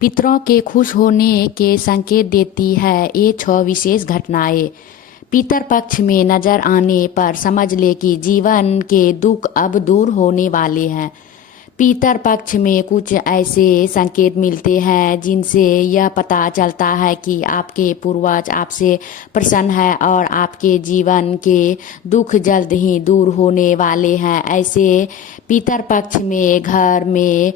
पितरों के खुश होने के संकेत देती है ये 6 विशेष घटनाएं। पितर पक्ष में नजर आने पर समझ ले कि जीवन के दुख अब दूर होने वाले हैं। पितर पक्ष में कुछ ऐसे संकेत मिलते हैं जिनसे यह पता चलता है कि आपके पूर्वज आपसे प्रसन्न है और आपके जीवन के दुख जल्द ही दूर होने वाले हैं। ऐसे पितर पक्ष में घर में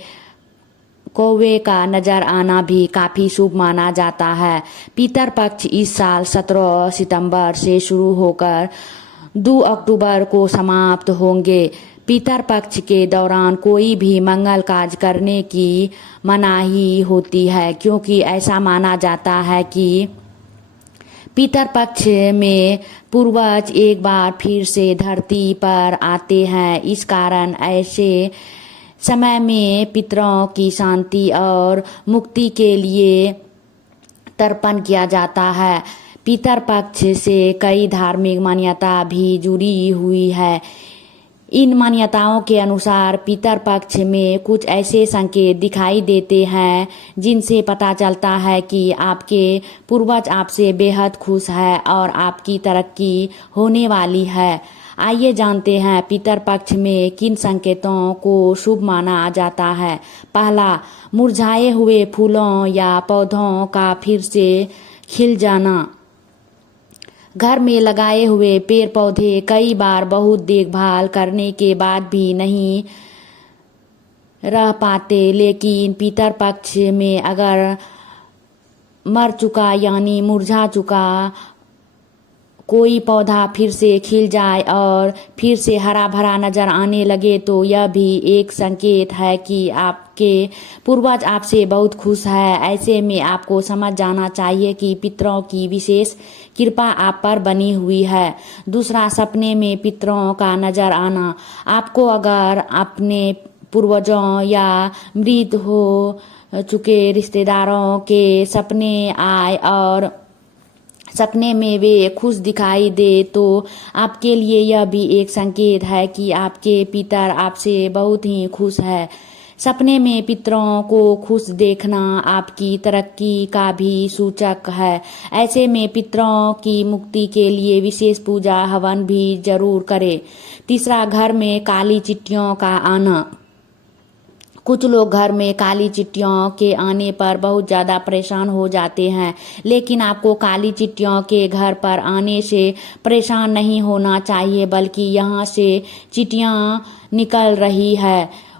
कौवे का नजर आना भी काफी शुभ माना जाता है। पितर पक्ष इस साल 17 सितंबर से शुरू होकर 2 अक्टूबर को समाप्त होंगे। पितर पक्ष के दौरान कोई भी मंगल कार्य करने की मनाही होती है, क्योंकि ऐसा माना जाता है कि पितर पक्ष में पूर्वज एक बार फिर से धरती पर आते हैं। इस कारण ऐसे समय में पितरों की शांति और मुक्ति के लिए तर्पण किया जाता है। पितर पक्ष से कई धार्मिक मान्यता भी जुड़ी हुई है। इन मान्यताओं के अनुसार पितर पक्ष में कुछ ऐसे संकेत दिखाई देते हैं जिनसे पता चलता है कि आपके पूर्वज आपसे बेहद खुश है और आपकी तरक्की होने वाली है। आइए जानते हैं पितर पक्ष में किन संकेतों को शुभ माना जाता है। पहला, मुरझाए हुए फूलों या पौधों का फिर से खिल जाना। घर में लगाए हुए पेड़ पौधे कई बार बहुत देखभाल करने के बाद भी नहीं रह पाते, लेकिन पितर पक्ष में अगर मर चुका यानी मुरझा चुका कोई पौधा फिर से खिल जाए और फिर से हरा भरा नजर आने लगे तो यह भी एक संकेत है कि आपके पूर्वज आपसे बहुत खुश है। ऐसे में आपको समझ जाना चाहिए कि पितरों की विशेष कृपा आप पर बनी हुई है। दूसरा, सपने में पितरों का नजर आना। आपको अगर अपने पूर्वजों या मृत हो चुके रिश्तेदारों के सपने आए और सपने में वे खुश दिखाई दे तो आपके लिए यह भी एक संकेत है कि आपके पितर आपसे बहुत ही खुश है। सपने में पितरों को खुश देखना आपकी तरक्की का भी सूचक है। ऐसे में पितरों की मुक्ति के लिए विशेष पूजा हवन भी जरूर करें। तीसरा, घर में काली चिट्टियों का आना। कुछ लोग घर में काली चिट्टियों के आने पर बहुत ज़्यादा परेशान हो जाते हैं, लेकिन आपको काली चिट्टियों के घर पर आने से परेशान नहीं होना चाहिए, बल्कि यहाँ से चिट्टियाँ निकल रही है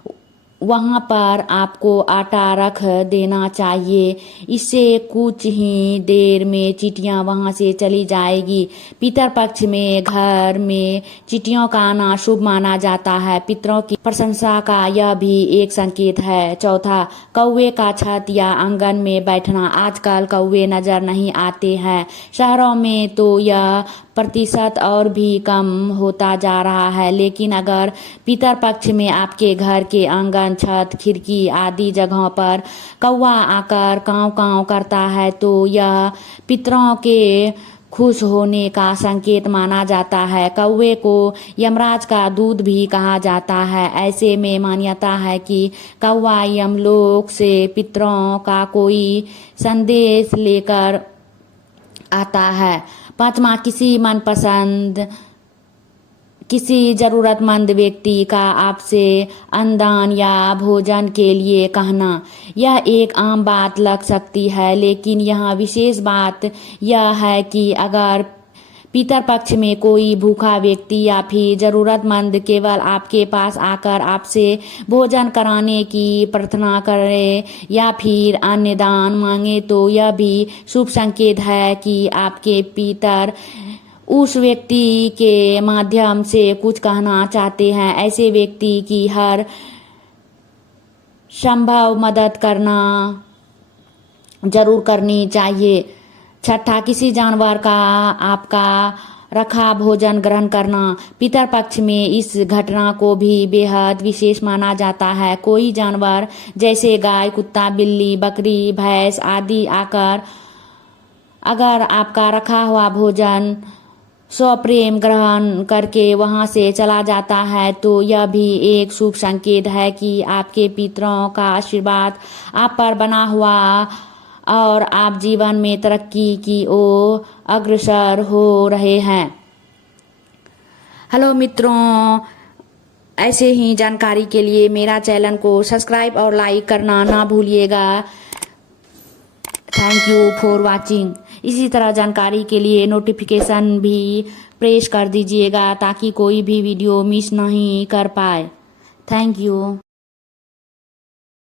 वहाँ पर आपको आटा रख देना चाहिए। इससे कुछ ही देर में चिट्टियाँ वहाँ से चली जाएगी। पितर पक्ष में घर में चिट्टियों का आना शुभ माना जाता है। पितरों की प्रशंसा का यह भी एक संकेत है। चौथा, कौवे का छत या आंगन में बैठना। आजकल कौवे नजर नहीं आते हैं। शहरों में तो यह प्रतिशत और भी कम होता जा रहा है, लेकिन अगर पितर पक्ष में आपके घर के आंगन, छत, खिड़की आदि जगहों पर कौवा आकर काँव काँव करता है तो यह पितरों के खुश होने का संकेत माना जाता है। कौवे को यमराज का दूत भी कहा जाता है। ऐसे में मान्यता है कि कौवा यमलोक से पितरों का कोई संदेश लेकर आता है। पांचवा, किसी जरूरतमंद व्यक्ति का आपसे अनुदान या भोजन के लिए कहना। यह एक आम बात लग सकती है, लेकिन यहाँ विशेष बात यह है कि अगर पितर पक्ष में कोई भूखा व्यक्ति या फिर जरूरतमंद केवल आपके पास आकर आपसे भोजन कराने की प्रार्थना करे या फिर अन्य दान मांगे तो यह भी शुभ संकेत है कि आपके पितर उस व्यक्ति के माध्यम से कुछ कहना चाहते हैं। ऐसे व्यक्ति की हर संभव मदद करना जरूर करनी चाहिए। छठा, किसी जानवर का आपका रखा भोजन ग्रहण करना। पितर पक्ष में इस घटना को भी बेहद विशेष माना जाता है। कोई जानवर जैसे गाय, कुत्ता, बिल्ली, बकरी, भैंस आदि आकर अगर आपका रखा हुआ भोजन स्वप्रेम ग्रहण करके वहां से चला जाता है तो यह भी एक शुभ संकेत है कि आपके पितरों का आशीर्वाद आप पर बना हुआ और आप जीवन में तरक्की की ओर अग्रसर हो रहे हैं। हेलो मित्रों, ऐसे ही जानकारी के लिए मेरा चैनल को सब्सक्राइब और लाइक करना ना भूलिएगा। Thank you for watching. इसी तरह जानकारी के लिए नोटिफिकेशन भी प्रेस कर दीजिएगा ताकि कोई भी वीडियो मिस नहीं कर पाए। Thank you.